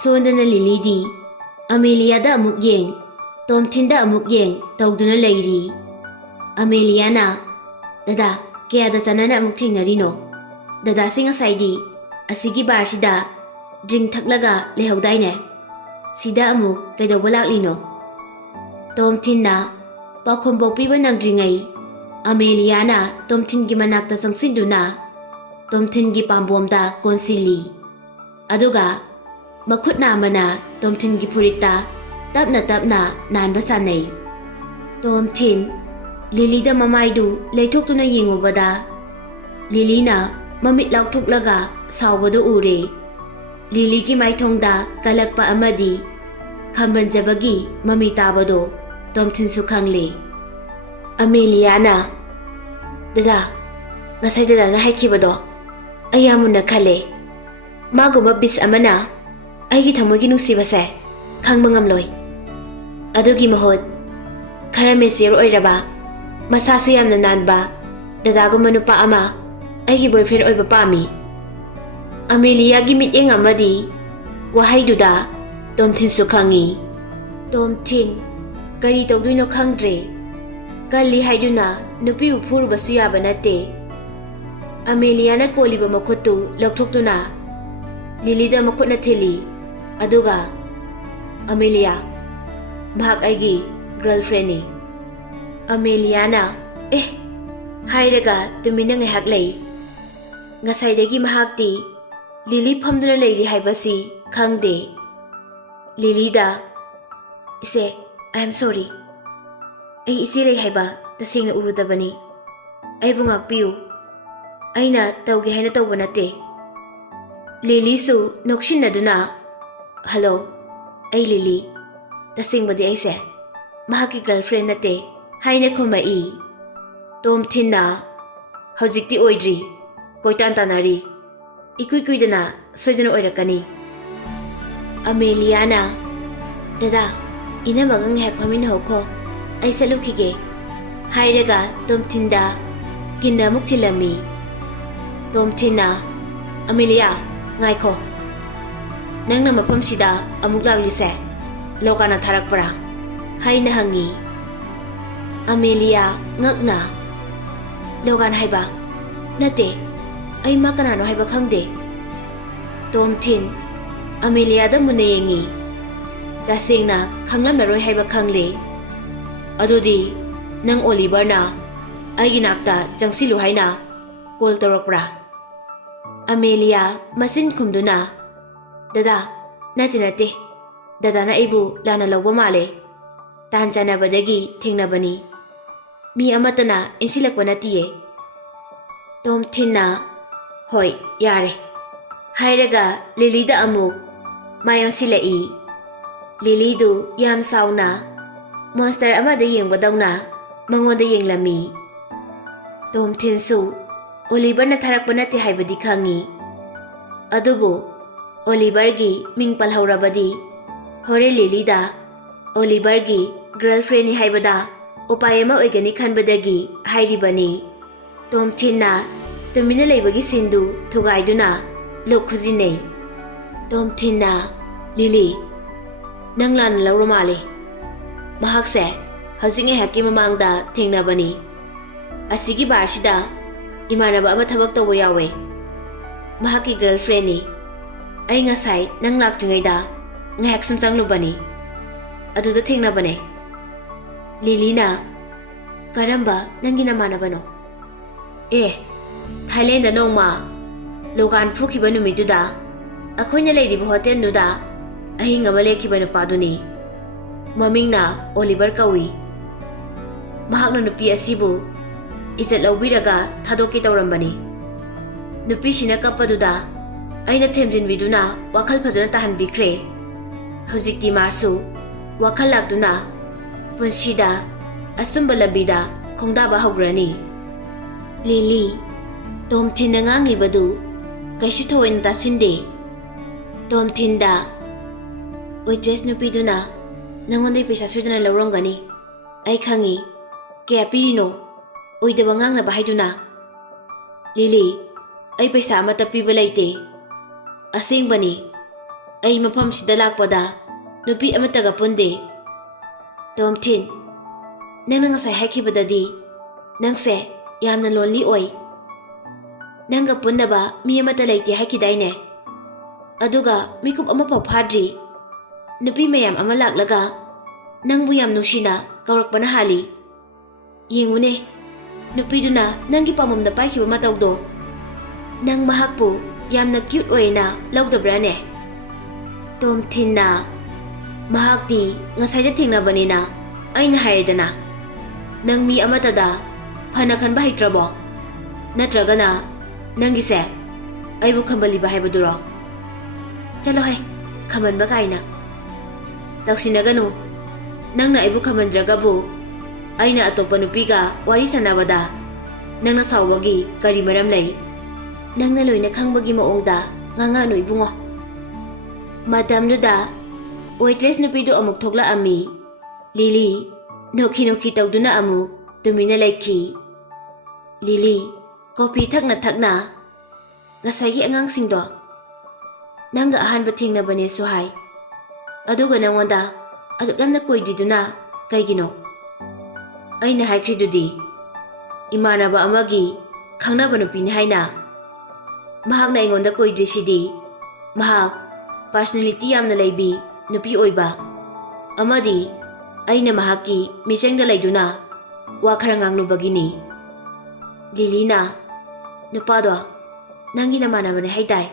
ꯁꯣꯟꯗꯅ ꯂꯤꯂꯤꯗꯤ ꯑꯃꯦꯂꯤꯌꯥꯗ ꯑꯃꯨꯛ ꯌꯦꯡ ꯇꯣꯝꯊꯤꯟꯗ ꯑꯃꯨꯛ ꯌꯦꯡ ꯇꯧꯗꯨꯅ ꯂꯩꯔꯤ꯫ ꯑꯃꯦꯂꯤꯌꯥꯅ ꯗꯗꯥ ꯀꯌꯥꯗ ꯆꯠꯅꯅ ꯑꯃꯨꯛ ꯊꯦꯡꯅꯔꯤꯅꯣ? ꯗꯗꯥꯁꯤ ꯉꯁꯥꯏꯗꯤ ꯑꯁꯤꯒꯤ ꯕꯥꯔꯁꯤꯗ ꯗ꯭ꯔꯤꯡ ꯊꯛꯂꯒ ꯂꯩꯍꯧꯗꯥꯏꯅꯦ? ꯁꯤꯗ ꯑꯃꯨꯛ ꯀꯩꯗꯧꯕ ꯂꯥꯛꯂꯤꯅꯣ? ꯇꯣꯝꯊꯤꯟꯅ ꯄꯥꯎꯈꯨꯝ ꯄꯣꯛꯄꯤꯕ ꯅꯪꯗ꯭ꯔꯤꯉꯩ ꯑꯃꯦꯂꯤꯌꯥꯅ ꯇꯣꯝꯊꯤꯟꯒꯤ ꯃꯅꯥꯛꯇ ꯆꯪꯁꯤꯟꯗꯨꯅ ꯇꯣꯝꯊꯤꯟꯒꯤ ꯄꯥꯝꯕꯣꯝꯗ ꯀꯣꯟꯁꯤꯜꯂꯤ꯫ ꯑꯗꯨꯒ ꯃꯈꯨꯠ ꯅꯥꯝꯃꯅ ꯇꯣꯝꯊꯤꯟꯒꯤ ꯐꯨꯔꯤꯠꯇ ꯇꯞꯅ ꯇꯞꯅ ꯅꯥꯟꯕ ꯁꯥꯟꯅꯩ꯫ ꯇꯣꯝꯊꯤꯟ ꯂꯤꯂꯤꯗ ꯃꯃꯥꯏꯗꯨ ꯂꯩꯊꯣꯛꯇꯨꯅ ꯌꯦꯡꯉꯨꯕꯗ ꯂꯤꯂꯤꯅ ꯃꯃꯤꯠ ꯂꯥꯎꯊꯣꯛꯂꯒ ꯁꯥꯎꯕꯗꯨ ꯎꯔꯦ꯫ ꯂꯤꯂꯤꯒꯤ ꯃꯥꯏꯊꯣꯡꯗ ꯀꯜꯂꯛꯄ ꯑꯃꯗꯤ ꯈꯝꯕꯟꯖꯕꯒꯤ ꯃꯃꯤ ꯇꯥꯕꯗꯣ ꯇꯣꯝꯊꯤꯟꯁꯨ ꯈꯪꯂꯦ꯫ ꯑꯃꯦꯂꯤꯌꯥꯅ ꯗꯗꯥ ꯉꯁꯥꯏ ꯗꯗꯥꯅ ꯍꯥꯏꯈꯤꯕꯗꯣ ꯑꯩ ꯌꯥꯝ ꯃꯨꯟꯅ ꯈꯜꯂꯦ꯫ ꯃꯥꯒꯨꯝꯕ ꯕꯤꯁ ꯑꯃꯅ ꯑꯩꯒꯤ ꯊꯃꯣꯏꯒꯤ ꯅꯨꯡꯁꯤꯕꯁꯦ ꯈꯪꯕ ꯉꯝꯂꯣꯏ꯫ ꯑꯗꯨꯒꯤ ꯃꯍꯨꯠ ꯈꯔ ꯃꯦꯆꯤꯌꯣꯔ ꯑꯣꯏꯔꯕ ꯃꯁꯥꯁꯨ ꯌꯥꯝꯅ ꯅꯥꯟꯕ ꯗꯗꯥꯒꯨꯝꯕ ꯅꯨꯄꯥ ꯑꯃ ꯑꯩꯒꯤ ꯕꯣꯏꯐ꯭ꯔꯦꯟ ꯑꯣꯏꯕ ꯄꯥꯝꯃꯤ꯫ ꯑꯃꯦꯂꯤꯌꯥꯒꯤ ꯃꯤꯠꯌꯦꯡ ꯑꯃꯗꯤ ꯋꯥꯍꯩꯗꯨꯗ ꯇꯣꯝꯊꯤꯟꯁꯨ ꯈꯪꯉꯤ꯫ ꯇꯣꯝꯊꯤꯟ ꯀꯔꯤ ꯇꯧꯗꯣꯏꯅꯣ ꯈꯪꯗ꯭ꯔꯦ꯫ ꯀꯜꯂꯤ ꯍꯥꯏꯗꯨꯅ ꯅꯨꯄꯤꯕꯨ ꯐꯨꯔꯨꯕꯁꯨ ꯌꯥꯕ ꯅꯠꯇꯦ꯫ ꯑꯃꯦꯂꯤꯌꯥꯅ ꯀꯣꯜꯂꯤꯕ ꯃꯈꯨꯠꯇꯨ ꯂꯧꯊꯣꯛꯇꯨꯅ ꯂꯤꯂꯤꯗ ꯃꯈꯨꯠꯅ ꯊꯤꯜꯂꯤ꯫ ꯑꯗꯨꯒ ꯑꯃꯦꯂꯤꯌꯥ ꯃꯍꯥꯛ ꯑꯩꯒꯤ ꯒꯔꯜꯐ꯭ꯔꯦꯟꯅꯤ꯫ ꯑꯃꯦꯂꯤꯌꯥꯅ ꯑꯦ ꯍꯥꯏꯔꯒ ꯇꯨꯃꯤꯟꯅ ꯉꯥꯏꯍꯥꯛ ꯂꯩ꯫ ꯉꯁꯥꯏꯗꯒꯤ ꯃꯍꯥꯛꯇꯤ ꯂꯤꯂꯤ ꯐꯝꯗꯨꯅ ꯂꯩꯔꯤ ꯍꯥꯏꯕꯁꯤ ꯈꯪꯗꯦ꯫ ꯂꯤꯂꯤꯗ ꯏꯆꯦ ꯑꯥꯏ ꯑꯦꯝ ꯁꯣꯔꯤ꯫ ꯑꯩ ꯏꯆꯦ ꯂꯩ ꯍꯥꯏꯕ ꯇꯁꯦꯡꯅ ꯎꯔꯨꯗꯕꯅꯤ꯫ ꯑꯩꯕꯨ ꯉꯥꯛꯄꯤꯌꯨ꯫ ꯑꯩꯅ ꯇꯧꯒꯦ ꯍꯥꯏꯅ ꯇꯧꯕ ꯅꯠꯇꯦ꯫ ꯂꯤꯂꯤꯁꯨ ꯅꯣꯛꯁꯤꯟꯅꯗꯨꯅ ꯍꯜꯂꯣ ꯑꯩ ꯂꯤꯂꯤ ꯇꯁꯦꯡꯕꯗꯤ ꯑꯩꯁꯦ ꯃꯍꯥꯛꯀꯤ ꯒꯔꯜꯐ꯭ꯔꯦꯟ ꯅꯠꯇꯦ ꯍꯥꯏꯅ ꯈꯨꯝꯃꯛꯏ꯫ ꯇꯣꯝꯊꯤꯟꯅ ꯍꯧꯖꯤꯛꯇꯤ ꯑꯣꯏꯗ꯭ꯔꯤ ꯀꯣꯏꯇꯥꯟ ꯇꯥꯟꯅꯔꯤ ꯏꯀꯨꯏ ꯀꯨꯏꯗꯅ ꯁꯣꯏꯗꯅ ꯑꯣꯏꯔꯛꯀꯅꯤ꯫ ꯑꯃꯦꯂꯤꯌꯥꯅ ꯗꯗꯥ ꯏꯅꯝꯃꯒ ꯉꯥꯏꯍꯥꯛ ꯐꯝꯃꯤꯟꯅꯍꯧꯈꯣ ꯑꯩ ꯆꯠꯂꯨꯈꯤꯒꯦ ꯍꯥꯏꯔꯒ ꯇꯣꯝꯊꯤꯟꯗ ꯀꯤꯟꯅ ꯑꯃꯨꯛ ꯊꯤꯜꯂꯝꯃꯤ꯫ ꯇꯣꯝꯊꯤꯟꯅ ꯑꯃꯦꯂꯤꯌꯥ ꯉꯥꯏꯈꯣ ꯅꯪꯅ ꯃꯐꯝꯁꯤꯗ ꯑꯃꯨꯛ ꯂꯥꯛꯂꯤꯁꯦ ꯂꯣꯀꯥꯅ ꯊꯥꯔꯛꯄ꯭ꯔꯥ ꯍꯥꯏꯅ ꯍꯪꯉꯤ꯫ ꯑꯃꯦꯂꯤꯌꯥ ꯉꯛꯅ ꯂꯣꯒꯥꯟ ꯍꯥꯏꯕ ꯅꯠꯇꯦ ꯑꯩ ꯃꯥ ꯀꯅꯥꯅꯣ ꯍꯥꯏꯕ ꯈꯪꯗꯦ꯫ ꯇꯣꯝꯊꯤꯟ ꯑꯃꯦꯂꯤꯌꯥꯗ ꯃꯨꯟꯅ ꯌꯦꯡꯉꯤ꯫ ꯇꯁꯦꯡꯅ ꯈꯪꯂꯝꯂꯔꯣꯏ ꯍꯥꯏꯕ ꯈꯪꯂꯦ꯫ ꯑꯗꯨꯗꯤ ꯅꯪ ꯑꯣꯂꯤꯚꯔꯅ ꯑꯩꯒꯤ ꯅꯥꯛꯇ ꯆꯪꯁꯤꯜꯂꯨ ꯍꯥꯏꯅ ꯀꯣꯜ ꯇꯧꯔꯛꯄ꯭ꯔꯥ? ꯑꯃꯦꯂꯤꯌా ꯃꯆꯤꯟ ꯈꯨꯝꯗꯨꯅ ꯗꯗꯥ ꯅꯠꯇꯦ ꯗꯗꯥꯅ ꯑꯩꯕꯨ ꯂꯥꯟꯅ ꯂꯧꯕ ꯃꯥꯜꯂꯦ꯫ ꯇꯥꯟ ꯆꯥꯟꯅꯕꯗꯒꯤ ꯊꯦꯡꯅꯕꯅꯤ꯫ ꯃꯤ ꯑꯃꯠꯇꯅ ꯏꯟꯁꯤꯜꯂꯛꯄ ꯅꯠꯇꯤꯌꯦ꯫ ꯇꯣꯝꯊꯤꯟꯅ ꯍꯣꯏ ꯌꯥꯔꯦ ꯍꯥꯏꯔꯒ ꯂꯤꯂꯤꯗ ꯑꯃꯨꯛ ꯃꯥꯏ ꯑꯣꯟꯁꯤꯜꯂꯛꯏ꯫ ꯂꯤꯂꯤꯗꯨ ꯌꯥꯝ ꯁꯥꯎꯅ ꯃꯣꯟꯁꯇꯔ ꯑꯃꯗ ꯌꯦꯡꯕꯗꯧꯅ ꯃꯉꯣꯟꯗ ꯌꯦꯡꯂꯝꯃꯤ꯫ ꯇꯣꯝꯊꯤꯟꯁꯨ ꯑꯣꯂꯤꯚꯔꯅ ꯊꯥꯔꯛꯄ ꯅꯠꯇꯦ ꯍꯥꯏꯕꯗꯤ ꯈꯪꯉꯤ꯫ ꯑꯗꯨꯕꯨ ꯑꯣꯂꯤꯚꯔꯒꯤ ꯃꯤꯡ ꯄꯜꯍꯧꯔꯕꯗꯤ ꯍꯣꯔꯦꯟ ꯂꯤꯂꯤꯗ ꯑꯣꯂꯤꯚꯔꯒꯤ ꯒꯔꯜꯐ꯭ꯔꯦꯟꯅꯤ ꯍꯥꯏꯕꯗ ꯎꯄꯥꯏ ꯑꯃ ꯑꯣꯏꯒꯅꯤ ꯈꯟꯕꯗꯒꯤ ꯍꯥꯏꯔꯤꯕꯅꯤ꯫ ꯇꯣꯝꯊꯤꯟꯅ ꯇꯨꯃꯤꯟꯅ ꯂꯩꯕꯒꯤ ꯁꯤꯟꯗꯨ ꯊꯨꯒꯥꯏꯗꯨꯅ ꯂꯣꯛ ꯈꯨꯖꯤꯟꯅꯩ꯫ ꯇꯣꯝꯊꯤꯟꯅ ꯂꯤꯂꯤ ꯅꯪ ꯂꯥꯟꯅ ꯂꯧꯔ ꯃꯥꯜꯂꯦ꯫ ꯃꯍꯥꯛꯁꯦ ꯍꯧꯖꯤꯛ ꯉꯥꯏꯍꯥꯛꯀꯤ ꯃꯃꯥꯡꯗ ꯊꯦꯡꯅꯕꯅꯤ꯫ ꯑꯁꯤꯒꯤ ꯕꯥꯔꯁꯤꯗ ꯏꯃꯥꯟꯅꯕ ꯑꯃ ꯊꯕꯛ ꯇꯧꯕ ꯌꯥꯎꯋꯦ꯫ ꯃꯍꯥꯛꯀꯤ ꯒꯔꯜꯐ꯭ꯔꯦꯟꯅꯤ꯫ ꯑꯩ ꯉꯁꯥꯏ ꯅꯪ ꯂꯥꯛꯇ꯭ꯔꯤꯉꯩꯗ ꯉꯥꯏꯍꯥꯛ ꯁꯨꯝ ꯆꯪꯂꯨꯕꯅꯤ ꯑꯗꯨꯗ ꯊꯦꯡꯅꯕꯅꯦ꯫ ꯂꯤꯂꯤꯅ ꯀꯔꯝꯕ ꯅꯪꯒꯤ ꯅꯃꯥꯟꯅꯕꯅꯣ? ꯊꯥꯏꯂꯦꯟꯗ ꯅꯣꯡꯃ ꯂꯣꯒꯥꯟ ꯐꯨꯈꯤꯕ ꯅꯨꯃꯤꯠꯇꯨꯗ ꯑꯩꯈꯣꯏꯅ ꯂꯩꯔꯤꯕ ꯍꯣꯇꯦꯜꯗꯨꯗ ꯑꯍꯤꯡ ꯑꯃ ꯂꯦꯛꯈꯤꯕ ꯅꯨꯄꯥꯗꯨꯅꯤ꯫ ꯃꯃꯤꯡꯅ ꯑꯣꯂꯤꯚꯔ ꯀꯧꯏ꯫ ꯃꯍꯥꯛꯅ ꯅꯨꯄꯤ ꯑꯁꯤꯕꯨ ꯏꯖꯠ ꯂꯧꯕꯤꯔꯒ ꯊꯥꯗꯣꯛꯀꯦ ꯇꯧꯔꯝꯕꯅꯤ꯫ ꯅꯨꯄꯤꯁꯤꯅ ꯀꯞꯄꯗꯨꯗ ꯑꯩꯅ ꯊꯦꯝꯖꯤꯟꯕꯤꯗꯨꯅ ꯋꯥꯈꯜ ꯐꯖꯅ ꯇꯥꯍꯟꯕꯤꯈ꯭ꯔꯦ꯫ ꯍꯧꯖꯤꯛꯇꯤ ꯃꯥꯁꯨ ꯋꯥꯈꯜ ꯂꯥꯛꯇꯨꯅ ꯄꯨꯟꯁꯤꯗ ꯑꯆꯨꯝꯕ ꯂꯝꯕꯤꯗ ꯈꯣꯡꯗꯥꯕ ꯍꯧꯈ꯭ꯔꯅꯤ꯫ ꯂꯤꯂꯤ ꯇꯣꯝꯊꯤꯟꯅ ꯉꯥꯡꯂꯤꯕꯗꯨ ꯀꯩꯁꯨ ꯊꯑꯣꯏꯅ ꯇꯥꯁꯤꯟꯗꯦ꯫ ꯇꯣꯝꯊꯤꯟꯗ ꯋꯦꯇ꯭ꯔꯦꯁ ꯅꯨꯄꯤꯗꯨꯅ ꯅꯪꯉꯣꯟꯗꯩ ꯄꯩꯁꯥ ꯁꯣꯏꯗꯅ ꯂꯧꯔꯝꯒꯅꯤ ꯑꯩ ꯈꯪꯉꯤ꯫ ꯀꯌꯥ ꯄꯤꯔꯤꯅꯣ? ꯑꯣꯏꯗꯕ ꯉꯥꯡꯅꯕ ꯍꯥꯏꯗꯨꯅ꯫ ꯂꯤꯂꯤ ꯑꯩ ꯄꯩꯁꯥ ꯑꯃꯠꯇ ꯄꯤꯕ ꯂꯩꯇꯦ꯫ ꯑꯁꯦꯡꯕꯅꯤ ꯑꯩ ꯃꯐꯝꯁꯤꯗ ꯂꯥꯛꯄꯗ ꯅꯨꯄꯤ ꯑꯃꯠꯇꯒ ꯄꯨꯟꯗꯦ. ꯇꯣꯝꯊꯤꯟ, ꯅꯪꯅ ꯉꯁꯥꯏ ꯍꯥꯏꯈꯤꯕꯗꯗꯤ ꯅꯪꯁꯦ ꯌꯥꯝꯅ ꯂꯣꯟꯂꯤ ꯑꯣꯏ. ꯅꯪꯒ ꯄꯨꯟꯅꯕ ꯃꯤ ꯑꯃꯠꯇ ꯂꯩꯇꯦ ꯍꯥꯏꯈꯤꯗꯥꯏꯅꯦ? ꯑꯗꯨꯒ ꯃꯤꯀꯨꯞ ꯑꯃꯐꯥꯎ ꯐꯥꯗ꯭ꯔꯤ ꯅꯨꯄꯤ ꯃꯌꯥꯝ ꯑꯃ ꯂꯥꯛꯂꯒ ꯅꯪꯕꯨ ꯌꯥꯝ ꯅꯨꯡꯁꯤꯅ ꯀꯧꯔꯛꯄꯅ ꯍꯥꯜꯂꯤ. ꯌꯦꯡꯉꯨꯅꯦ, ꯅꯨꯄꯤꯗꯨꯅ ꯅꯪꯒꯤ ꯄꯥꯝꯕꯣꯝꯗ ꯄꯥꯏꯈꯤꯕ ꯃꯇꯧꯗꯣ. ꯅꯪ ꯃꯍꯥꯛꯄꯨ ꯌꯥꯝꯅ ꯀ꯭ꯌꯨꯠ ꯑꯣꯏꯅ ꯂꯧꯗꯕ꯭ꯔꯥꯅꯦ? ꯇꯣꯝꯊꯤꯟꯅ, ꯃꯍꯥꯛꯇꯤ ꯉꯁꯥꯏꯗ ꯊꯦꯡꯅꯕꯅꯤꯅ ꯑꯩꯅ ꯍꯥꯏꯔꯦꯗꯅ. ꯅꯪ ꯃꯤ ꯑꯃꯠꯇꯗ ꯐꯅ ꯈꯟꯕ ꯍꯩꯇ꯭ꯔꯕꯣ? ꯅꯠꯇ꯭ꯔꯒꯅ ꯅꯪꯒꯤꯁꯦ ꯑꯩꯕꯨ ꯈꯝꯕꯜꯂꯤꯕ ꯍꯥꯏꯕꯗꯨꯔꯣ? ꯆꯠꯂꯣꯍꯦ, ꯈꯝꯕꯟꯕ ꯀꯥꯏꯅ. ꯇꯧꯁꯤꯟꯅꯒꯅꯨ. ꯅꯪꯅ ꯑꯩꯕꯨ ꯈꯝꯕꯟꯗ꯭ꯔꯒꯕꯨ ꯑꯩꯅ ꯑꯇꯣꯞꯄ ꯅꯨꯄꯤꯒ ꯋꯥꯔꯤ ꯁꯥꯟꯅꯕꯗ ꯅꯪꯅ ꯁꯥꯎꯕꯒꯤ ꯀꯔꯤ ꯃꯔꯝ ꯂꯩ? ꯅꯪꯅ ꯂꯣꯏꯅ ꯈꯪꯕꯒꯤ ꯃꯑꯣꯡꯗ ꯉꯥꯡꯉꯛꯑꯅꯨ ꯏꯕꯨꯡꯉꯣ. ꯃꯇꯝꯗꯨꯗ ꯋꯦꯇ꯭ꯔꯦꯁ ꯅꯨꯄꯤꯗꯨ ꯑꯃꯨꯛ ꯊꯣꯛꯂꯛꯑꯝꯃꯤ. ꯂꯤꯂꯤ ꯅꯣꯛꯈꯤ ꯇꯧꯗꯨꯅ ꯑꯃꯨꯛ ꯇꯨꯃꯤꯟꯅ ꯂꯩꯈꯤ. ꯂꯤꯂꯤ ꯀꯣꯐꯤ ꯊꯛꯅ ꯊꯛꯅ, ꯉꯁꯥꯏꯒꯤ ꯑꯉꯥꯡꯁꯤꯡꯗꯣ ꯅꯪꯒ ꯑꯍꯥꯟꯕ ꯊꯦꯡꯅꯕꯅꯦꯁꯨ ꯍꯥꯏ. ꯑꯗꯨꯒ ꯅꯪꯉꯣꯟꯗ ꯑꯗꯨꯛ ꯌꯥꯝꯅ ꯀꯣꯏꯗ꯭ꯔꯤꯗꯨꯅ ꯀꯩꯒꯤꯅꯣ? ꯑꯩꯅ ꯍꯥꯏꯈ꯭ꯔꯤꯗꯨꯗꯤ ꯏꯃꯥꯟꯅꯕ ꯑꯃꯒꯤ ꯈꯪꯅꯕ ꯅꯨꯄꯤꯅꯤ ꯍꯥꯏꯅ. ꯃꯍꯥꯛꯅ ꯑꯩꯉꯣꯟꯗ ꯀꯣꯏꯗ꯭ꯔꯤꯁꯤꯗꯤ ꯃꯍꯥꯛ ꯄꯥꯔꯁꯣꯅꯦꯂꯤꯇꯤ ꯌꯥꯝꯅ ꯂꯩꯕꯤ ꯅꯨꯄꯤ ꯑꯣꯏꯕ ꯑꯃꯗꯤ ꯑꯩꯅ ꯃꯍꯥꯛꯀꯤ ꯃꯤꯆꯪꯗ ꯂꯩꯗꯨꯅ ꯋꯥ ꯈꯔ ꯉꯥꯡꯂꯨꯕꯒꯤꯅꯤ. ꯂꯤꯂꯤꯅ, ꯅꯨꯄꯥꯗꯣ ꯅꯪꯒꯤ ꯅꯃꯥꯟꯅꯕꯅꯦ ꯍꯥꯏꯇꯥꯏ.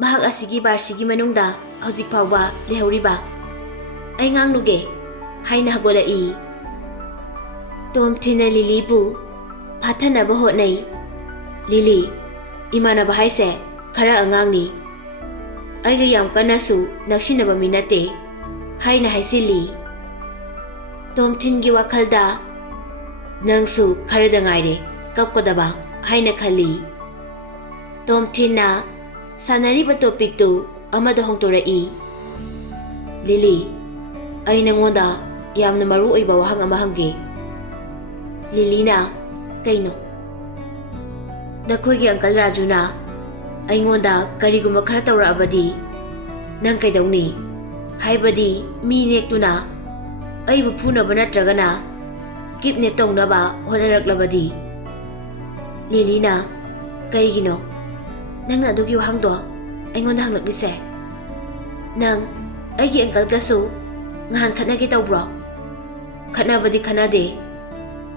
ꯃꯍꯥꯛ ꯑꯁꯤꯒꯤ ꯕꯥꯔꯁꯤꯒꯤ ꯃꯅꯨꯡꯗ ꯍꯧꯖꯤꯛ ꯐꯥꯎꯕ ꯂꯩꯍꯧꯔꯤꯕ. ꯑꯩ ꯉꯥꯡꯂꯨꯒꯦ ꯍꯥꯏꯅ ꯍꯧꯒꯠꯂꯛꯏ. ꯇꯣꯝꯊꯤꯟꯅ ꯂꯤꯂꯤꯕꯨ ꯐꯥꯊꯅꯕ ꯍꯣꯠꯅꯩ. ꯂꯤꯂꯤ, ꯏꯃꯥꯟꯅꯕ ꯍꯥꯏꯁꯦ ꯈꯔ ꯑꯉꯥꯡꯅꯤ. ꯑꯩꯒ ꯌꯥꯝ ꯀꯟꯅꯁꯨ ꯅꯛꯁꯤꯟꯅꯕ ꯃꯤ ꯅꯠꯇꯦ ꯍꯥꯏꯅ ꯍꯥꯏꯖꯤꯜꯂꯤ. ꯇꯣꯝꯊꯤꯟꯒꯤ ꯋꯥꯈꯜꯗ ꯅꯪꯁꯨ ꯈꯔꯗ ꯉꯥꯏꯔꯦ ꯀꯞꯀꯗꯕ ꯍꯥꯏꯅ ꯈꯜꯂꯤ. ꯇꯣꯝꯊꯤꯟꯅ ꯁꯥꯟꯅꯔꯤꯕ ꯇꯣꯄꯤꯛꯇꯨ ꯑꯃꯗ ꯍꯣꯡꯗꯣꯔꯛꯏ. ꯂꯤꯂꯤ, ꯑꯩ ꯅꯪꯉꯣꯟꯗ ꯌꯥꯝꯅ ꯃꯔꯨ ꯑꯣꯏꯕ ꯋꯥꯍꯪ ꯑꯃ ꯍꯪꯒꯦ. ꯂꯤꯂꯤꯅ, ꯀꯩꯅꯣ? ꯅꯈꯣꯏꯒꯤ ꯑꯪꯀꯜ ꯔꯥꯖꯨꯅ ꯑꯩꯉꯣꯟꯗ ꯀꯔꯤꯒꯨꯝꯕ ꯈꯔ ꯇꯧꯔꯛꯑꯕꯗꯤ ꯅꯪ ꯀꯩꯗꯧꯅꯤ? ꯍꯥꯏꯕꯗꯤ ꯃꯤ ꯅꯦꯛꯇꯨꯅ ꯑꯩꯕꯨ ꯐꯨꯅꯕ ꯅꯠꯇ꯭ꯔꯒꯅ ꯀꯤꯞꯅꯦꯞ ꯇꯧꯅꯕ ꯍꯣꯠꯅꯔꯛꯂꯕꯗꯤ? ꯂꯤꯂꯤꯅ, ꯀꯔꯤꯒꯤꯅꯣ ꯅꯪꯅ ꯑꯗꯨꯒꯤ ꯋꯥꯍꯪꯗꯣ ꯑꯩꯉꯣꯟꯗ ꯍꯪꯂꯛꯂꯤꯁꯦ? ꯅꯪ ꯑꯩꯒꯤ ꯑꯪꯀꯜꯒꯁꯨ ꯉꯍꯥꯟ ꯈꯠꯅꯒꯦ ꯇꯧꯕ꯭ꯔꯣ? ꯈꯠꯅꯕꯗꯤ ꯈꯠꯅꯗꯦ.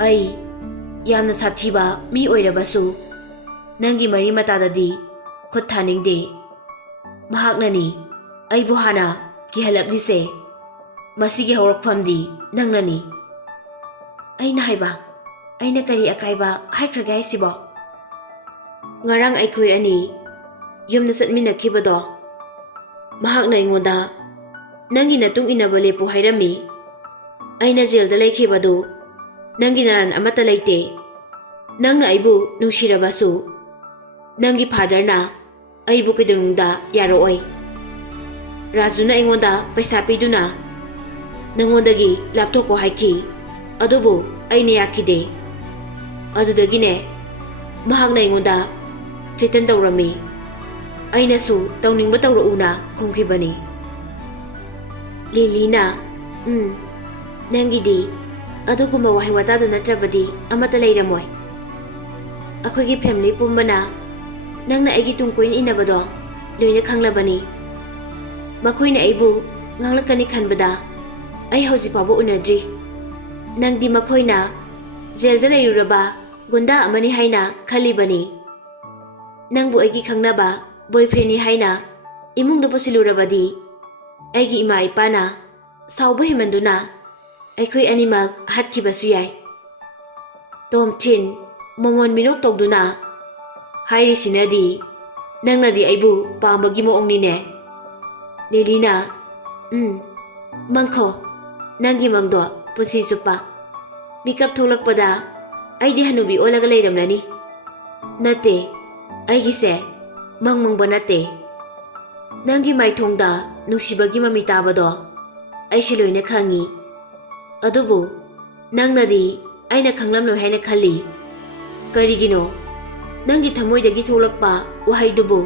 ꯑꯩ ꯌꯥꯝꯅ ꯁꯥꯊꯤꯕ ꯃꯤ ꯑꯣꯏꯔꯕꯁꯨ ꯅꯪꯒꯤ ꯃꯔꯤ ꯃꯇꯥꯗꯗꯤ ꯈꯨꯠ ꯊꯥꯅꯤꯡꯗꯦ. ꯃꯍꯥꯛꯅꯅꯤ ꯑꯩꯕꯨ ꯍꯥꯟꯅ ꯀꯤꯍꯜꯂꯛꯂꯤꯁꯦ. ꯃꯁꯤꯒꯤ ꯍꯧꯔꯛꯐꯝꯗꯤ ꯅꯪꯅꯅꯤ. ꯑꯩꯅ ꯍꯥꯏꯕ ꯑꯩꯅ ꯀꯔꯤ ꯑꯀꯥꯏꯕ ꯍꯥꯏꯈ꯭ꯔꯒꯦ ꯍꯥꯏꯁꯤꯕꯣ? ꯉꯔꯥꯡ ꯑꯩꯈꯣꯏ ꯑꯅꯤ ꯌꯨꯝꯗ ꯆꯠꯃꯤꯟꯅꯈꯤꯕꯗꯣ, ꯃꯍꯥꯛꯅ ꯑꯩꯉꯣꯟꯗ ꯅꯪꯒꯤ ꯃꯇꯨꯡ ꯏꯟꯅꯕ ꯂꯦꯞꯄꯨ ꯍꯥꯏꯔꯝꯃꯤ. ꯑꯩꯅ ꯖꯦꯜꯗ ꯂꯩꯈꯤꯕꯗꯨ ꯅꯪꯒꯤ ꯅꯔꯥꯟ ꯑꯃꯠꯇ ꯂꯩꯇꯦ. ꯅꯪꯅ ꯑꯩꯕꯨ ꯅꯨꯡꯁꯤꯔꯕꯁꯨ ꯅꯪꯒꯤ ꯐꯥꯗꯔꯅ ꯑꯩꯕꯨ ꯀꯩꯗꯧꯅꯨꯡꯗ ꯌꯥꯔꯛꯑꯣꯏ. ꯔꯥꯖꯨꯅ ꯑꯩꯉꯣꯟꯗ ꯄꯩꯁꯥ ꯄꯤꯗꯨꯅ ꯅꯪꯉꯣꯟꯗꯒꯤ ꯂꯥꯞꯊꯣꯛꯈꯣ ꯍꯥꯏꯈꯤ. ꯑꯗꯨꯕꯨ ꯑꯩꯅ ꯌꯥꯈꯤꯗꯦ. ꯑꯗꯨꯗꯒꯤꯅꯦ ꯃꯍꯥꯛꯅ ꯑꯩꯉꯣꯟꯗ ꯊ꯭ꯔꯦꯇꯟ ꯇꯧꯔꯝꯃꯤ. ꯑꯩꯅꯁꯨ ꯇꯧꯅꯤꯡꯕ ꯇꯧꯔꯛꯎꯅ ꯈꯨꯝꯈꯤꯕꯅꯤ. ꯂꯤꯂꯤꯅ, ꯅꯪꯒꯤꯗꯤ ꯑꯗꯨꯒꯨꯝꯕ ꯋꯥꯍꯩ ꯋꯥꯇꯥꯗꯨ ꯅꯠꯇ꯭ꯔꯕꯗꯤ ꯑꯃꯠꯇ ꯂꯩꯔꯝꯃꯣꯏ. ꯑꯩꯈꯣꯏꯒꯤ ꯐꯦꯃꯤꯂꯤ ꯄꯨꯝꯕꯅ ꯅꯪꯅ ꯑꯩꯒꯤ ꯇꯨꯡ ꯀꯣꯏꯅ ꯏꯟꯅꯕꯗꯣ ꯂꯣꯏꯅ ꯈꯪꯂꯕꯅꯤ. ꯃꯈꯣꯏꯅ ꯑꯩꯕꯨ ꯉꯥꯡꯂꯛꯀꯅꯤ ꯈꯟꯕꯗ ꯑꯩ ꯍꯧꯖꯤꯛ ꯐꯥꯎꯕ ꯎꯅꯗ꯭ꯔꯤ. ꯅꯪꯗꯤ ꯃꯈꯣꯏꯅ ꯖꯦꯜꯗ ꯂꯩꯔꯨꯔꯕ ꯒꯨꯟꯗꯥ ꯑꯃꯅꯤ ꯍꯥꯏꯅ ꯈꯜꯂꯤꯕꯅꯤ. ꯅꯪꯕꯨ ꯑꯩꯒꯤ ꯈꯪꯅꯕ ꯕꯣꯏꯐ꯭ꯔꯦꯟꯅꯤ ꯍꯥꯏꯅ ꯏꯃꯨꯡꯗ ꯄꯨꯁꯤꯜꯂꯨꯔꯕꯗꯤ ꯑꯩꯒꯤ ꯏꯃꯥ ꯏꯄꯥꯅ ꯁꯥꯎꯕ ꯍꯦꯟꯃꯟꯗꯨꯅ ꯑꯩꯈꯣꯏ ꯑꯅꯤꯃꯛ ꯍꯥꯠꯈꯤꯕꯁꯨ ꯌꯥꯏ. ꯇꯣꯝꯊꯤꯟ ꯃꯉꯣꯟ ꯃꯤꯅꯣꯛ ꯇꯧꯗꯨꯅ ꯍꯥꯏꯔꯤꯁꯤꯅꯗꯤ ꯅꯪꯅꯗꯤ ꯑꯩꯕꯨ ꯄꯥꯝꯕꯒꯤ ꯃꯑꯣꯡꯅꯤꯅꯦ. ꯂꯤꯂꯤꯅ, ꯃꯪꯈꯣ ꯅꯪꯒꯤ ꯃꯪꯗꯣ ꯄꯨꯟꯁꯤ ꯆꯨꯞꯄ. ꯃꯤꯀꯞ ꯊꯣꯛꯂꯛꯄꯗ ꯑꯩꯗꯤ ꯍꯅꯨꯕꯤ ꯑꯣꯜꯂꯒ ꯂꯩꯔꯝꯂꯅꯤ. ꯅꯠꯇꯦ, ꯑꯩꯒꯤꯁꯦ ꯃꯪꯕ ꯅꯠꯇꯦ. ꯅꯪꯒꯤ ꯃꯥꯏꯊꯣꯡꯗ ꯅꯨꯡꯁꯤꯕꯒꯤ ꯃꯃꯤ ꯇꯥꯕꯗꯣ ꯑꯩꯁꯤ ꯂꯣꯏꯅ ꯈꯪꯉꯤ. ꯑꯗꯨꯕꯨ ꯅꯪꯅꯗꯤ ꯑꯩꯅ ꯈꯪꯂꯝꯂꯣꯏ ꯍꯥꯏꯅ ꯈꯜꯂꯤ. ꯀꯔꯤꯒꯤꯅꯣ? ꯅꯪꯒꯤ ꯊꯃꯣꯏꯗꯒꯤ ꯊꯣꯛꯂꯛꯄ ꯋꯥꯍꯩꯗꯨꯕꯨ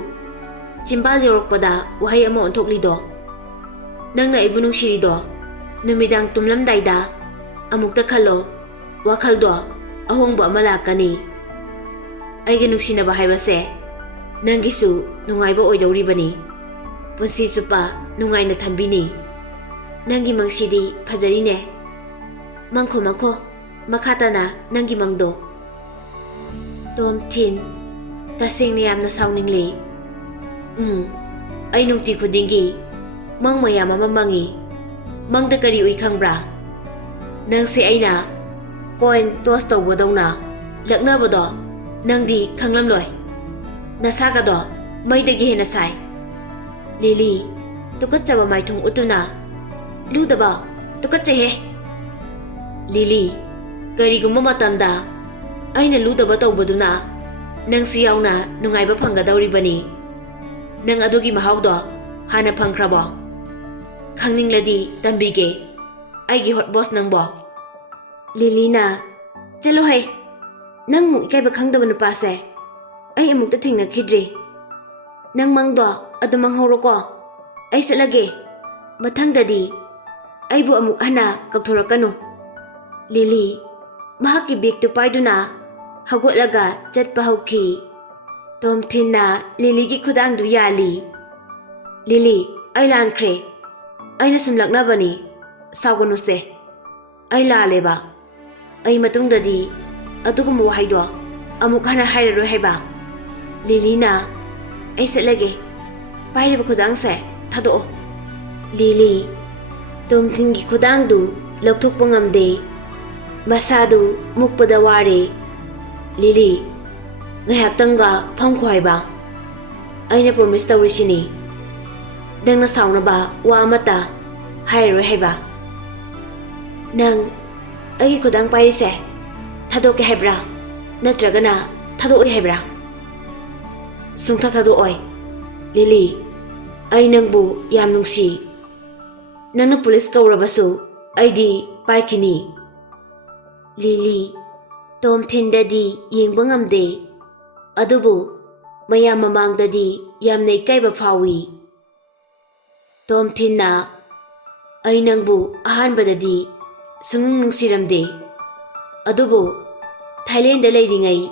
Chimbal yorokpada wahai ama onthoklido. Nangna aibu nungsirido. Numidang tumlamdayda amukta khalo wakhaldo ahongba ama lakani. Aiga nungsinaba haibase nangisu nungaiba oidoribani. Punsi chupa nungaina thambini. Nangi mangsidi phajarine. Mangkho makhatana nangi mangdo. Tomthin tasengna yamna sauningli. Ai nungti khudingi mang mayam ama mangi. Mangda kari ui khangbra. Nangsi aina coin toss tawbadawna laknabado nangdi khanglamloi. Nasagado maidagi hena sai. Lily tukachaba maithung utuna ludaba tukachehe. Lily karigumba matamda aina ludaba tawbaduna nangsu yauna nungaiba phanggadawribani. Nang adugi mahawdo hana phangkrabo. Khangningladi tambige aigi hot boss nangbo. Lily na chalo hai nang mu ikaiba khangdaba nupase ai amukta thingna khidri. Nang mangdo adu manghoroko ai salage mathangdadi aibu amuk hana kakthorakanu. Lily mahaki bag tu paiduna hagotlaga chatpa hauki. Tomthinna Lily gi khudang du yali. Lily ai lankhre aina sumlaknabani sauganu se ai laleba ai matungdadi adugum wahaido amuk hana hairaro haiba. Lily na ai salage pairiba khudang se thado. Lily Tomthin gi khudang du lokthokpa ngamde masadu mukpada ware. Lily ngayaktanga phamkhwaiba aina promise tawrisini nangna saunaba wa amata hairo haiba. Nang ai khudang pairise thadoke haibra natragana thadoi haibra. Sungtha thadoi. Lily ai nangbu yam nungsi. Nangna police kaurabasu aidi paikini. Lily Tomthindadi yengba ngamde adubu mayam mamangdadi yamna ikaiba phawi. Tomthinna ai nangbu ahanbadadi sungung nungsiramde adubu Thailand da leiringai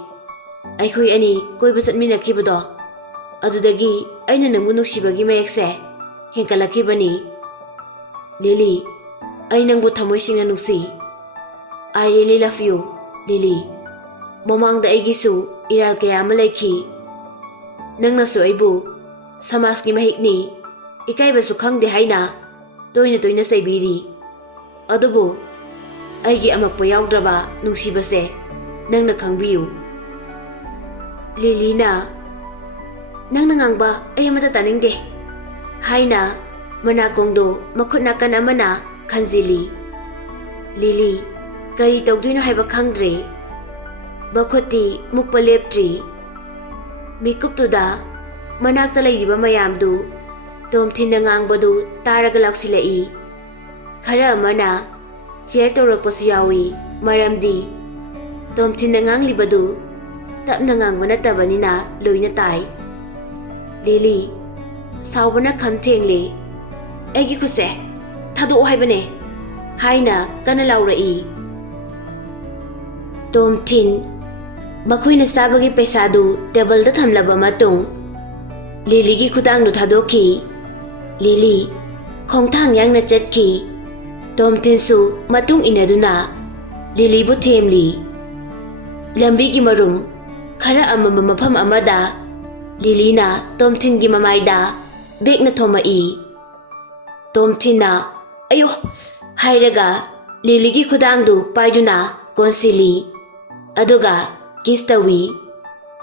aikhoi ani koiba chatminakhibado adudagi aina nangbu nuksibagi mayekse henkalakhibani. Lily ai nangbu thamoisingna nungsi. I really love you, Lily. Mamangda aigisu iral kaya ama laikhi. Nangnasu aibu samasgi mahikni ikaibasu khangde haina toina saibiri. Adubu aigi amakpa yaudraba nungsibase nangna khangbiyu. Lily na nangna ngangba ai amata taningde haina manakongdo makhut nakan amana khanjili. Lily kari tawduina haiba khangdre bakhoti mukpa leptri. Mikuptuda manakta leiriba mayamdu Tomthinna ngangbadu taraga laksilai. Khara amana chair tawrakpasu yawi maramdi Tomthinna nganglibadu tapna ngangba natabanina loina tai. Lily saubana khamthengle aigi khuse thado haibane haina kana laurai. Tomthin makhoina sabagi paisadu table da thamlaba matung Lily gi khudang du thadoki. Lily khongthang yangna chatki. Tomthin su matung inaduna Lily bu themli. Lambi gi marum khara amama mafam amada Lily na Tomthin gi mamaida beg na thomai. Tomthin na ayo hairaga Lily gi khudang du paiduna konsili aduga kistawi.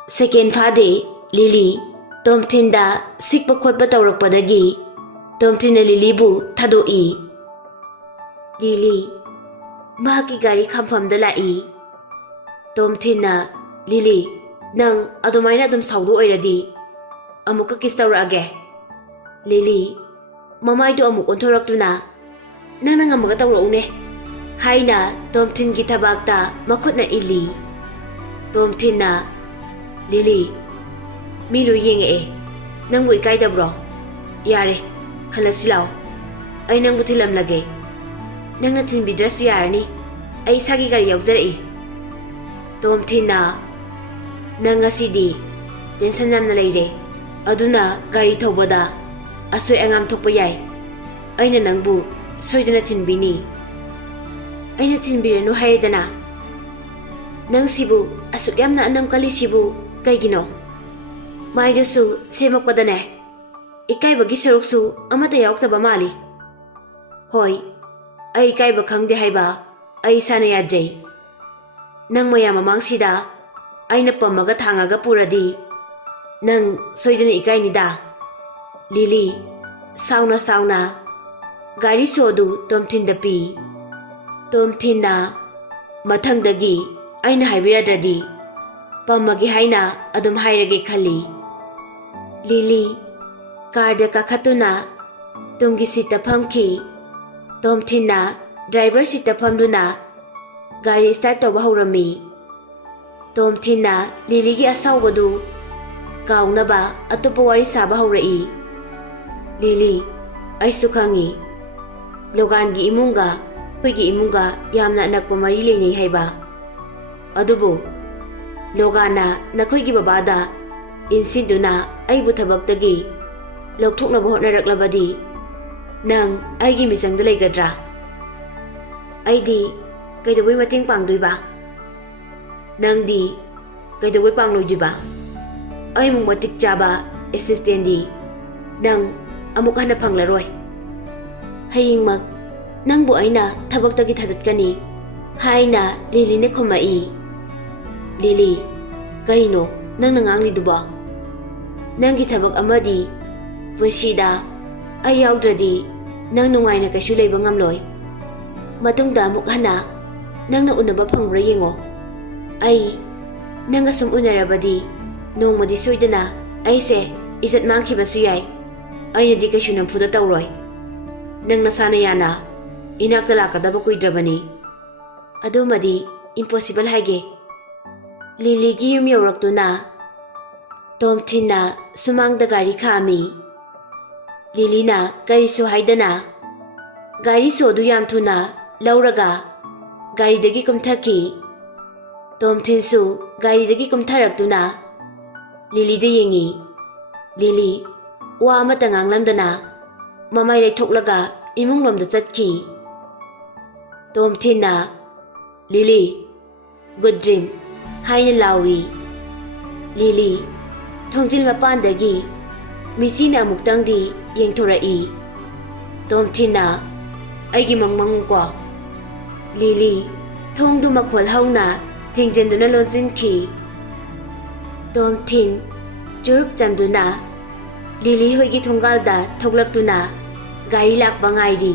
Second fade Lily Tomthinda sikpa khotpa tawrakpadagi Tomthinna Lily bu thadoi. Lily mahaki gari khamfamda lai. Tomthinna Lily nang adumaina adum saudu oiradi amuka kiss tawrage. Lily mamaidu amuk onthoraktuna nangna ngamaga tawraune haina Tomthin gi thabakta makhutna ili. Tomthinna Lily Milu yenge ꯅꯪꯕꯨ ꯏꯀꯥꯏꯗꯕ꯭ꯔꯣ? ꯌꯥꯔꯦ, ꯍꯜꯂꯁꯤ ꯂꯥꯎ. ꯑꯩ ꯅꯪꯕꯨ ꯊꯤꯜꯂꯝꯂꯒꯦ. ꯅꯪꯅ ꯊꯤꯟꯕꯤꯗ꯭ꯔꯁꯨ ꯌꯥꯔꯅꯤ. ꯑꯩ ꯏꯁꯥꯒꯤ ꯒꯥꯔꯤ ꯌꯥꯎꯖꯔꯛꯏ. ꯇꯣꯝꯊꯤꯟꯅ ꯅꯪ ꯉꯁꯤꯗꯤ ꯇꯦꯟꯁꯟ ꯌꯥꯝꯅ ꯂꯩꯔꯦ. ꯑꯗꯨꯅ ꯒꯥꯔꯤ ꯊꯧꯕꯗ ꯑꯁꯣꯏ ꯑꯉꯥꯝ ꯊꯣꯛꯄ ꯌꯥꯏ. ꯑꯩꯅ ꯅꯪꯕꯨ ꯁꯣꯏꯗꯅ ꯊꯤꯟꯕꯤꯅꯤ. ꯑꯩꯅ ꯊꯤꯟꯕꯤꯔꯅꯨ ꯍꯥꯏꯔꯦꯗꯅ. ꯅꯪ ꯁꯤꯕꯨ ꯑꯁꯨꯛ ꯌꯥꯝꯅ ꯑꯅꯝ ꯀꯜꯂꯤꯁꯤꯕꯨ ꯀꯩꯒꯤꯅꯣ? ꯃꯥꯏꯗꯨꯁꯨ ꯁꯦꯝꯃꯛꯄꯗꯅꯦ ꯏꯀꯥꯏꯕꯒꯤ ꯁꯔꯨꯛꯁꯨ ꯑꯃꯠꯇ ꯌꯥꯎꯔꯛꯇꯕ ꯃꯥꯜꯂꯤ. ꯍꯣꯏ, ꯑꯩ ꯏꯀꯥꯏꯕ ꯈꯪꯗꯦ ꯍꯥꯏꯕ ꯑꯩ ꯏꯁꯥꯅ ꯌꯥꯖꯩ. ꯅꯪ ꯃꯌꯥꯝ ꯃꯃꯥꯡꯁꯤꯗ ꯑꯩꯅ ꯄꯝꯃꯒ ꯊꯥꯡꯉꯒ ꯄꯨꯔꯗꯤ ꯅꯪ ꯁꯣꯏꯗꯅ ꯏꯀꯥꯏꯅꯤꯗ. ꯂꯤꯂꯤ ꯁꯥꯎꯅ ꯁꯥꯎꯅ ꯒꯥꯔꯤ ꯁꯣꯗꯨ ꯇꯣꯝꯊꯤꯟꯗ ꯄꯤ. ꯇꯣꯝꯊꯤꯟꯅ ꯃꯊꯪꯗꯒꯤ ꯑꯩꯅ ꯍꯥꯏꯕ ꯌꯥꯗ꯭ꯔꯗꯤ ꯄꯝꯃꯒꯦ ꯍꯥꯏꯅ ꯑꯗꯨꯝ ꯍꯥꯏꯔꯒꯦ ꯈꯜꯂꯤ. ꯂꯤꯂꯤ ꯀꯥꯔꯗ ꯀꯥꯈꯠꯇꯨꯅ ꯇꯨꯡꯒꯤ ꯁꯤꯠꯇ ꯐꯝꯈꯤ. ꯇꯣꯝꯊꯤꯟꯅ ꯗ꯭ꯔꯥꯏꯚꯔ ꯁꯤꯠꯇ ꯐꯝꯗꯨꯅ ꯒꯥꯔꯤ ꯁ꯭ꯇꯥꯔꯠ ꯇꯧꯕ ꯍꯧꯔꯝꯃꯤ. ꯇꯣꯝꯊꯤꯟꯅ ꯂꯤꯂꯤꯒꯤ ꯑꯁꯥꯎꯕꯗꯨ ꯀꯥꯎꯅꯕ ꯑꯇꯣꯞꯄ ꯋꯥꯔꯤ ꯁꯥꯕ ꯍꯧꯔꯛꯏ. ꯂꯤꯂꯤ, ꯑꯩꯁꯨ ꯈꯪꯉꯤ ꯂꯣꯒꯥꯟꯒꯤ ꯏꯃꯨꯡꯒ ꯑꯩꯈꯣꯏꯒꯤ ꯏꯃꯨꯡꯒ ꯌꯥꯝꯅ ꯑꯅꯛꯄ ꯃꯔꯤ ꯂꯩꯅꯩ ꯍꯥꯏꯕ. ꯑꯗꯨꯕꯨ ꯂꯣꯒꯥꯟꯅ ꯅꯈꯣꯏꯒꯤ ꯕꯕꯥꯗ ꯏꯟꯁꯤꯟꯗꯨꯅ ꯑꯩꯕꯨ ꯊꯕꯛꯇꯒꯤ ꯂꯧꯊꯣꯛꯅꯕ ꯍꯣꯠꯅꯔꯛꯂꯕꯗꯤ ꯅꯪ ꯑꯩꯒꯤ ꯃꯤꯆꯪꯗ ꯂꯩꯒꯗ꯭ꯔꯥ? ꯑꯩꯗꯤ ꯀꯩꯗꯧꯕꯩ ꯃꯇꯦꯡ ꯄꯥꯡꯗꯣꯏꯕ? ꯅꯪꯗꯤ ꯀꯩꯗꯧꯕꯩ ꯄꯥꯡꯂꯣꯏꯗꯣꯏꯕ? ꯑꯩꯃꯨꯛ ꯃꯇꯤꯛ ꯆꯥꯕ ꯑꯦꯁꯤꯁꯇꯦꯟꯗꯤ ꯅꯪ ꯑꯃꯨꯛ ꯍꯟꯅ ꯐꯪꯂꯔꯣꯏ. ꯍꯌꯦꯡꯃꯛ ꯅꯪꯕꯨ ꯑꯩꯅ ꯊꯕꯛꯇꯒꯤ ꯊꯥꯗꯠꯀꯅꯤ ꯍꯥꯏꯅ ꯂꯤꯂꯤꯅ ꯈꯨꯝꯃꯛꯏ. ꯂꯤꯂꯤ, ꯀꯔꯤꯅꯣ ꯅꯪꯅ ꯉꯥꯡꯂꯤꯗꯨꯕꯣ? ꯅꯪꯒꯤ ꯊꯕꯛ ꯑꯃꯗꯤ ꯄꯨꯟꯁꯤꯗ ꯑꯩ ꯌꯥꯎꯗ꯭ꯔꯗꯤ ꯅꯪ ꯅꯨꯡꯉꯥꯏꯅ ꯀꯩꯁꯨ ꯂꯩꯕ ꯉꯝꯂꯣꯏ. ꯃꯇꯨꯡꯗ ꯑꯃꯨꯛ ꯍꯟꯅ ꯅꯪꯅ ꯎꯅꯕ ꯐꯪꯕ꯭ꯔꯥ ꯌꯦꯡꯉꯣ. ꯑꯩ ꯅꯪꯒ ꯁꯨꯝ ꯎꯅꯔꯕꯗꯤ ꯅꯣꯡꯃꯗꯤ ꯁꯣꯏꯗꯅ ꯑꯩꯁꯦ ꯏꯖꯠ ꯃꯥꯡꯈꯤꯕꯁꯨ ꯌꯥꯏ. ꯑꯩꯅꯗꯤ ꯀꯩꯁꯨ ꯅꯝꯐꯨꯗ ꯇꯧꯔꯣꯏ. ꯅꯪ ꯅꯁꯥꯅ ꯌꯥꯅ ꯏꯅꯥꯛꯇ ꯂꯥꯛꯀꯗꯕ ꯀꯨꯏꯗ꯭ꯔꯕꯅꯤ. ꯑꯗꯨꯃꯗꯤ ꯏꯝꯄꯣꯁꯤꯕꯜ ꯍꯥꯏꯒꯦ. ꯂꯤꯂꯤꯒꯤ ꯌꯨꯝ ꯌꯧꯔꯛꯇꯨꯅ ꯇꯣꯝꯊꯤꯟꯅ ꯁꯨꯃꯥꯡꯗ ꯒꯥꯔꯤ ꯈꯥꯝꯃꯤ. ꯂꯤꯂꯤꯅ ꯀꯔꯤꯁꯨ ꯍꯥꯏꯗꯅ ꯒꯥꯔꯤ ꯁꯣꯗꯨ ꯌꯥꯝ ꯊꯨꯅ ꯂꯧꯔꯒ ꯒꯥꯔꯤꯗꯒꯤ ꯀꯨꯝꯊꯈꯤ. ꯇꯣꯝꯊꯤꯟꯁꯨ ꯒꯥꯔꯤꯗꯒꯤ ꯀꯨꯝꯊꯔꯛꯇꯨꯅ ꯂꯤꯂꯤꯗ ꯌꯦꯡꯉꯤ. ꯂꯤꯂꯤ ꯋꯥ ꯑꯃꯠꯇ ꯉꯥꯡꯂꯝꯗꯅ ꯃꯃꯥꯏ ꯂꯩꯊꯣꯛꯂꯒ ꯏꯃꯨꯡꯂꯣꯝꯗ ꯆꯠꯈꯤ. ꯇꯣꯝꯊꯤꯟꯅ ꯂꯤꯂꯤ ꯒꯨꯗ ꯗ꯭ꯔꯤꯝ ꯍꯥꯏꯅ ꯂꯥꯎꯏ. ꯂꯤꯂꯤ ꯊꯣꯡꯖꯤꯜ ꯃꯄꯥꯟꯗꯒꯤ ꯃꯤꯆꯤꯅ ꯑꯃꯨꯛꯇꯪꯗꯤ ꯌꯦꯡꯊꯣꯔꯛꯏ. ꯇꯣꯝꯊꯤꯟꯅ ꯑꯩꯒꯤ ꯃꯪꯃꯪꯉꯨꯀꯣ. ꯂꯤꯂꯤ ꯊꯣꯡꯗꯨ ꯃꯈꯣꯜ ꯍꯧꯅ ꯊꯤꯡꯖꯤꯟꯗꯨꯅ ꯂꯣꯟꯁꯤꯟꯈꯤ. ꯇꯣꯝꯊꯤꯟ ꯆꯨꯔꯨꯞ ꯆꯝꯗꯨꯅ ꯂꯤꯂꯤ ꯍꯣꯏꯒꯤ ꯊꯣꯡꯒꯥꯜꯗ ꯊꯣꯛꯂꯛꯇꯨꯅ ꯒꯥꯔꯤ ꯂꯥꯛꯄ ꯉꯥꯏꯔꯤ.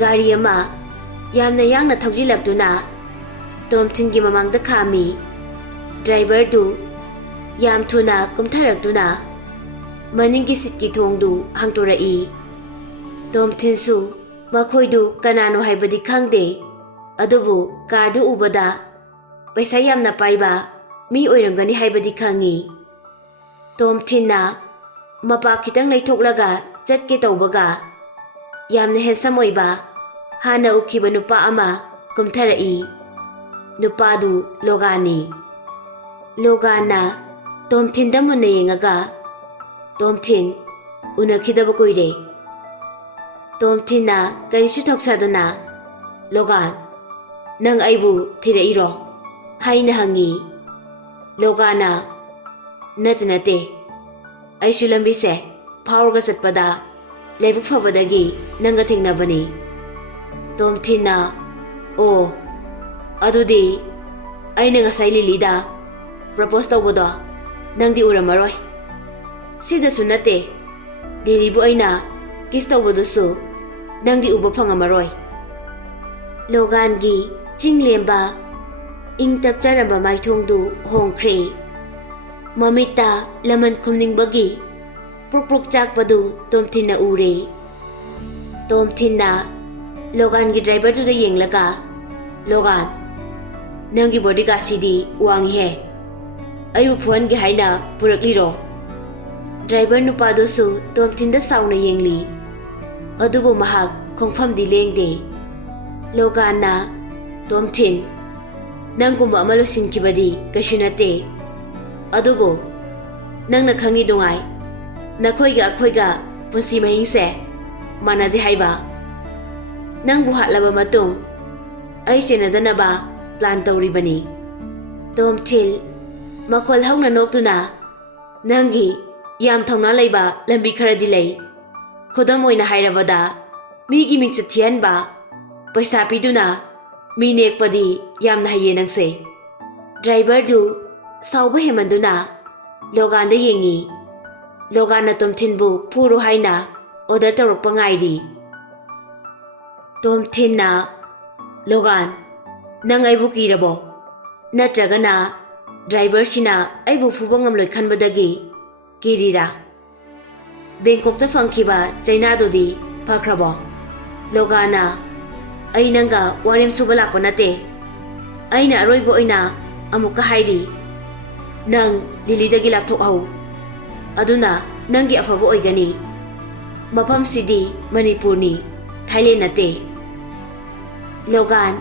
ꯒꯥꯔꯤ ꯑꯃ ꯌꯥꯝꯅ ꯌꯥꯡꯅ ꯊꯧꯖꯤꯜꯂꯛꯇꯨꯅ ꯇꯣꯝꯊꯤꯟꯒꯤ ꯃꯃꯥꯡꯗ ꯈꯥꯝꯃꯤ. ꯗ꯭ꯔꯥꯏꯚꯔꯗꯨ ꯌꯥꯝ ꯊꯨꯅ ꯀꯨꯝꯊꯔꯛꯇꯨꯅ ꯃꯅꯤꯡꯒꯤ ꯁꯤꯠꯀꯤ ꯊꯣꯡꯗꯨ ꯍꯥꯡꯇꯣꯔꯛꯏ. ꯇꯣꯝꯊꯤꯟꯁꯨ ꯃꯈꯣꯏꯗꯨ ꯀꯅꯥꯅꯣ ꯍꯥꯏꯕꯗꯤ ꯈꯪꯗꯦ. ꯑꯗꯨꯕꯨ ꯀꯥꯔꯗꯨ ꯎꯕꯗ ꯄꯩꯁꯥ ꯌꯥꯝꯅ ꯄꯥꯏꯕ ꯃꯤ ꯑꯣꯏꯔꯝꯒꯅꯤ ꯍꯥꯏꯕꯗꯤ ꯈꯪꯉꯤ. ꯇꯣꯝꯊꯤꯟꯅ ꯃꯄꯥ ꯈꯤꯇꯪ ꯂꯩꯊꯣꯛꯂꯒ ꯆꯠꯀꯦ ꯇꯧꯕꯒ ꯌꯥꯝꯅ ꯍꯦꯟꯁꯝ ꯑꯣꯏꯕ ꯍꯥꯟꯅ ꯎꯈꯤꯕ ꯅꯨꯄꯥ ꯑꯃ ꯀꯨꯝꯊꯔꯛꯏ. ꯅꯨꯄꯥꯗꯨ ꯂꯣꯒꯥꯟꯅꯤ. ꯂꯣꯒꯥꯟꯅ ꯇꯣꯝꯊꯤꯟꯗ ꯃꯨꯟꯅ ꯌꯦꯡꯉꯒ ꯇꯣꯝꯊꯤꯟ, ꯎꯅꯈꯤꯗꯕ ꯀꯨꯏꯔꯦ. ꯇꯣꯝꯊꯤꯟꯅ ꯀꯔꯤꯁꯨ ꯊꯧꯁꯥꯗꯅ ꯂꯣꯒꯥꯟ, ꯅꯪ ꯑꯩꯕꯨ ꯊꯤꯔꯛꯏꯔꯣ ꯍꯥꯏꯅ ꯍꯪꯉꯤ. ꯂꯣꯒꯥꯟꯅ ꯅꯠꯇꯦ, ꯑꯩꯁꯨ ꯂꯝꯕꯤꯁꯦ ꯐꯥꯎꯔꯒ ꯆꯠꯄꯗ ꯂꯥꯏꯕꯛ ꯐꯕꯗꯒꯤ ꯅꯪꯒ ꯊꯦꯡꯅꯕꯅꯤ. ꯇꯣꯝꯊꯤꯟꯅ ꯑꯣ, ꯑꯗꯨꯗꯤ ꯑꯩꯅ ꯉꯁꯥꯏ ꯂꯤꯂꯤꯗ ꯄ꯭ꯔꯄꯣꯁ ꯇꯧꯕꯗꯣ ꯅꯪꯗꯤ ꯎꯔꯝꯃꯔꯣꯏ. ꯁꯤꯗꯁꯨ ꯅꯠꯇꯦ, ꯂꯤꯂꯤꯕꯨ ꯑꯩꯅ ꯀꯤꯁ ꯇꯧꯕꯗꯨꯁꯨ ꯅꯪꯗꯤ ꯎꯕ ꯐꯪꯉꯝꯃꯔꯣꯏ. ꯂꯣꯒꯥꯟꯒꯤ ꯆꯤꯡꯂꯦꯝꯕ ꯏꯪ ꯇꯞꯆꯔꯝꯕ ꯃꯥꯏꯊꯣꯡꯗꯨ ꯍꯣꯡꯈ꯭ꯔꯦ. ꯃꯃꯤꯠꯇ ꯂꯃꯟ ꯈꯨꯝꯅꯤꯡꯕꯒꯤ ꯄ꯭ꯔꯨꯛ ꯄ꯭ꯔꯨꯛ ꯆꯥꯛꯄꯗꯨ ꯇꯣꯝꯊꯤꯟꯅ ꯎꯔꯦ. ꯇꯣꯝꯊꯤꯟꯅ ꯂꯣꯒꯥꯟꯒꯤ ꯗ꯭ꯔꯥꯏꯚꯔꯗꯨꯗ ꯌꯦꯡꯂꯒ ꯂꯣꯒꯥꯟ, ꯅꯪꯒꯤ ꯕꯣꯗꯤꯒꯥꯔꯗꯁꯤꯗꯤ ꯋꯥꯡꯉꯤꯍꯦ. ꯑꯩꯕꯨ ꯐꯨꯍꯟꯒꯦ ꯍꯥꯏꯅ ꯄꯨꯔꯛꯂꯤꯔꯣ? ꯗ꯭ꯔꯥꯏꯚꯔ ꯅꯨꯄꯥꯗꯨꯁꯨ ꯇꯣꯝꯊꯤꯟꯗ ꯁꯥꯎꯅ ꯌꯦꯡꯂꯤ꯫ ꯑꯗꯨꯕꯨ ꯃꯍꯥꯛ ꯈꯣꯡꯐꯝꯗꯤ ꯂꯦꯡꯗꯦ꯫ ꯂꯣꯒꯥꯟꯅ "ꯇꯣꯝꯊꯤꯟ, ꯅꯪꯒꯨꯝꯕ ꯑꯃ ꯂꯣꯏꯁꯤꯟꯈꯤꯕꯗꯤ ꯀꯩꯁꯨ ꯅꯠꯇꯦ꯫ ꯑꯗꯨꯕꯨ ꯅꯪꯅ ꯈꯪꯉꯤꯗꯨꯉꯥꯏ ꯅꯈꯣꯏꯒ ꯑꯩꯈꯣꯏꯒ ꯄꯨꯟꯁꯤ ꯃꯍꯤꯡꯁꯦ ꯃꯥꯟꯅꯗꯦ ꯍꯥꯏꯕ꯫ ꯅꯪꯕꯨ ꯍꯥꯠꯂꯕ ꯃꯇꯨꯡ ꯑꯩ ꯆꯦꯟꯅꯗꯅꯕ ꯄ꯭ꯂꯥꯟ ꯇꯧꯔꯤꯕꯅꯤ"꯫ ꯇꯣꯝꯊꯤꯟ ꯃꯈꯣꯜ ꯍꯧꯅ ꯅꯣꯛꯇꯨꯅ "ꯅꯪꯒꯤ ꯌꯥꯝ ꯊꯧꯅꯥ ꯂꯩꯕ ꯂꯝꯕꯤ ꯈꯔꯗꯤ ꯂꯩ꯫ ꯈꯨꯗꯝ ꯑꯣꯏꯅ ꯍꯥꯏꯔꯕꯗ ꯃꯤꯒꯤ ꯃꯤꯡꯆꯠ ꯊꯤꯍꯟꯕ, ꯄꯩꯁꯥ ꯄꯤꯗꯨꯅ ꯃꯤ ꯅꯦꯛꯄꯗꯤ ꯌꯥꯝꯅ ꯍꯩꯌꯦ ꯅꯪꯁꯦ"꯫ ꯗ꯭ꯔꯥꯏꯚꯔꯗꯨ ꯁꯥꯎꯕ ꯍꯦꯃꯟꯗꯨꯅ ꯂꯣꯒꯥꯟꯗ ꯌꯦꯡꯉꯤ꯫ ꯂꯣꯒꯥꯟꯅ ꯇꯣꯝꯊꯤꯟꯕꯨ ꯐꯨꯔꯣ ꯍꯥꯏꯅ ꯑꯣꯔꯗꯔ ꯇꯧꯔꯛꯄ ꯉꯥꯏꯔꯤ꯫ ꯇꯣꯝꯊꯤꯟꯅ "ꯂꯣꯒꯥꯟ, ꯅꯪ ꯑꯩꯕꯨ ꯀꯤꯔꯕꯣ? ꯅꯠꯇ꯭ꯔꯒꯅ ꯗ꯭ꯔꯥꯏꯚꯔꯁꯤꯅ ꯑꯩꯕꯨ ꯐꯨꯕ ꯉꯝꯂꯣꯏ ꯈꯟꯕꯗꯒꯤ ꯀꯤꯔꯤꯔꯥ? ꯕꯦꯡꯀꯣꯛꯇ ꯐꯪꯈꯤꯕ ꯆꯩꯅꯥꯗꯨꯗꯤ ꯐꯈ꯭ꯔꯕꯣ"꯫ ꯂꯣꯒꯥꯟꯅ "ꯑꯩ ꯅꯪꯒ ꯋꯥꯔꯦꯝ ꯁꯨꯕ ꯂꯥꯛꯄ ꯅꯠꯇꯦ꯫ ꯑꯩꯅ ꯑꯔꯣꯏꯕ ꯑꯣꯏꯅ ꯑꯃꯨꯛꯀ ꯍꯥꯏꯔꯤ, ꯅꯪ ꯂꯤꯂꯤꯗꯒꯤ ꯂꯥꯞꯊꯣꯛꯍꯧ꯫ ꯑꯗꯨꯅ ꯅꯪꯒꯤ ꯑꯐꯕ ꯑꯣꯏꯒꯅꯤ꯫ ꯃꯐꯝꯁꯤꯗꯤ ꯃꯅꯤꯄꯨꯔꯅꯤ, ꯊꯥꯏꯂꯦꯟ ꯅꯠꯇꯦ"꯫ ꯂꯣꯒꯥꯟ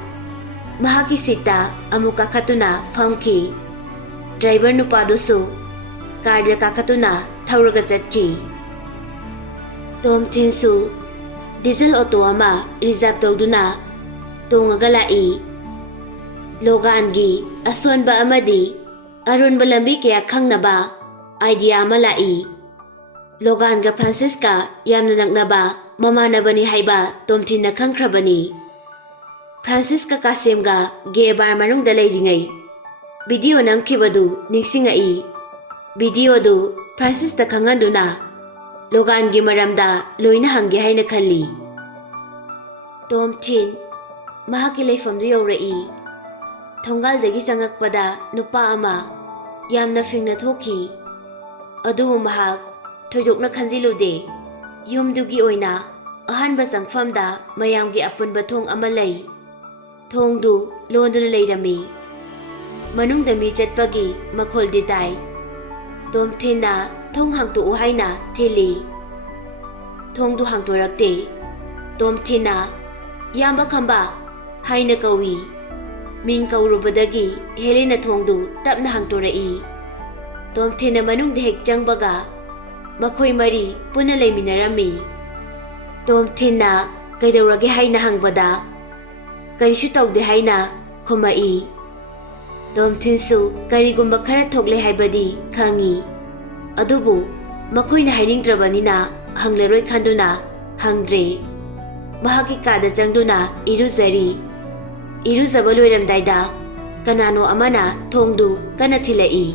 ꯃꯍꯥꯛꯀꯤ ꯁꯤꯠꯇ ꯑꯃꯨꯛ ꯀꯥꯈꯠꯇꯨꯅ ꯐꯝꯈꯤ꯫ ꯗ꯭ꯔꯥꯏꯚꯔ ꯅꯨꯄꯥꯗꯨꯁꯨ ꯀꯥꯔꯗ ꯀꯥꯈꯠꯇꯨꯅ ꯊꯧꯔꯒ ꯆꯠꯈꯤ꯫ ꯇꯣꯝꯊꯤꯟꯁꯨ ꯗꯤꯖꯜ ꯑꯣꯇꯣ ꯑꯃ ꯔꯤꯖꯥꯔꯚ ꯇꯧꯗꯨꯅ ꯇꯣꯡꯉꯒ ꯂꯥꯛꯏ꯫ ꯂꯣꯒꯥꯟꯒꯤ ꯑꯁꯣꯟꯕ ꯑꯃꯗꯤ ꯑꯔꯨꯟꯕ ꯂꯝꯕꯤ ꯀꯌꯥ ꯈꯪꯅꯕ ꯑꯥꯏꯗꯤꯌꯥ ꯑꯃ ꯂꯥꯛꯏ꯫ ꯂꯣꯒꯥꯟꯒ ꯐ꯭ꯔꯥꯟꯁꯤꯁꯀ ꯌꯥꯝꯅ ꯅꯛꯅꯕ ꯃꯃꯥꯟꯅꯕꯅꯤ ꯍꯥꯏꯕ ꯇꯣꯝꯊꯤꯟꯅ ꯈꯪꯈ꯭ꯔꯕꯅꯤ꯫ ꯐ꯭ꯔꯥꯟꯁꯤꯁꯀ ꯀꯥꯁꯦꯝꯒ ꯒꯦ ꯕꯥꯔ ꯃꯅꯨꯡꯗ ꯂꯩꯔꯤꯉꯩ ꯚꯤꯗꯤꯑꯣ ꯅꯝꯈꯤꯕꯗꯨ ꯅꯤꯡꯁꯤꯡꯉꯛꯏ꯫ ꯚꯤꯗꯤꯑꯣꯗꯨ ꯐ꯭ꯔꯥꯟꯁꯤꯁꯇ ꯈꯪꯍꯟꯗꯨꯅ ꯂꯣꯒꯥꯟꯒꯤ ꯃꯔꯝꯗ ꯂꯣꯏꯅ ꯍꯪꯒꯦ ꯍꯥꯏꯅ ꯈꯜꯂꯤ꯫ ꯇꯣꯝꯊꯤꯟ ꯃꯍꯥꯛꯀꯤ ꯂꯩꯐꯝꯗꯨ ꯌꯧꯔꯛꯏ꯫ ꯊꯣꯡꯒꯥꯜꯗꯒꯤ ꯆꯪꯉꯛꯄꯗ ꯅꯨꯄꯥ ꯑꯃ ꯌꯥꯝꯅ ꯐꯤꯡꯅ ꯊꯣꯛꯈꯤ꯫ ꯑꯗꯨꯕꯨ ꯃꯍꯥꯛ ꯊꯣꯏꯗꯣꯛꯅ ꯈꯟꯖꯤꯜꯂꯨꯗꯦ꯫ ꯌꯨꯝꯗꯨꯒꯤ ꯑꯣꯏꯅ ꯑꯍꯥꯟꯕ ꯆꯪꯐꯝꯗ ꯃꯌꯥꯝꯒꯤ ꯑꯄꯨꯟꯕ ꯊꯣꯡ ꯑꯃ ꯂꯩ꯫ ꯊꯣꯡꯗꯨ ꯂꯣꯟꯗꯨꯅ ꯂꯩꯔꯝꯃꯤ꯫ ꯃꯅꯨꯡꯗ ꯃꯤ ꯆꯠꯄꯒꯤ ꯃꯈꯣꯜꯗꯤ ꯇꯥꯏ꯫ ꯇꯣꯝꯊꯤꯟꯅ ꯊꯣꯡ ꯍꯥꯡꯇꯣꯛꯎ ꯍꯥꯏꯅ ꯊꯤꯜꯂꯤ꯫ ꯊꯣꯡꯗꯨ ꯍꯥꯡꯇꯣꯔꯛꯇꯦ꯫ ꯇꯣꯝꯊꯤꯟꯅ "ꯏꯌꯥꯝꯕ ꯈꯝꯕ" ꯍꯥꯏꯅ ꯀꯧꯏ꯫ ꯃꯤꯡ ꯀꯧꯔꯨꯕꯗꯒꯤ ꯍꯦꯂꯦꯟꯅ ꯊꯣꯡꯗꯨ ꯇꯞꯅ ꯍꯥꯡꯇꯣꯔꯛꯏ꯫ ꯇꯣꯝꯊꯤꯟꯅ ꯃꯅꯨꯡꯗ ꯍꯦꯛ ꯆꯪꯕꯒ ꯃꯈꯣꯏ ꯃꯔꯤ ꯄꯨꯟꯅ ꯂꯩꯃꯤꯟꯅꯔꯝꯃꯤ꯫ ꯇꯣꯝꯊꯤꯟꯅ "ꯀꯩꯗꯧꯔꯒꯦ" ꯍꯥꯏꯅ ꯍꯪꯕꯗ "ꯀꯔꯤꯁꯨ ꯇꯧꯗꯦ" ꯍꯥꯏꯅ ꯈꯨꯝꯃꯛꯏ꯫ ꯇꯣꯝꯊꯤꯟꯁꯨ ꯀꯔꯤꯒꯨꯝꯕ ꯈꯔ ꯊꯣꯛꯂꯦ ꯍꯥꯏꯕꯗꯤ ꯈꯪꯏ꯫ ꯑꯗꯨꯕꯨ ꯃꯈꯣꯏꯅ ꯍꯥꯏꯅꯤꯡꯗ꯭ꯔꯕꯅꯤꯅ ꯍꯪꯂꯔꯣꯏ ꯈꯟꯗꯨꯅ ꯍꯪꯗ꯭ꯔꯦ꯫ ꯃꯍꯥꯛꯀꯤ ꯀꯥꯗ ꯆꯪꯗꯨꯅ ꯏꯔꯨꯖꯔꯤ꯫ ꯏꯔꯨꯖꯕ ꯂꯣꯏꯔꯝꯗꯥꯏꯗ ꯀꯅꯥꯅꯣ ꯑꯃꯅ ꯊꯣꯡꯗꯨ ꯀꯟꯅ ꯊꯤꯜꯂꯛꯏ꯫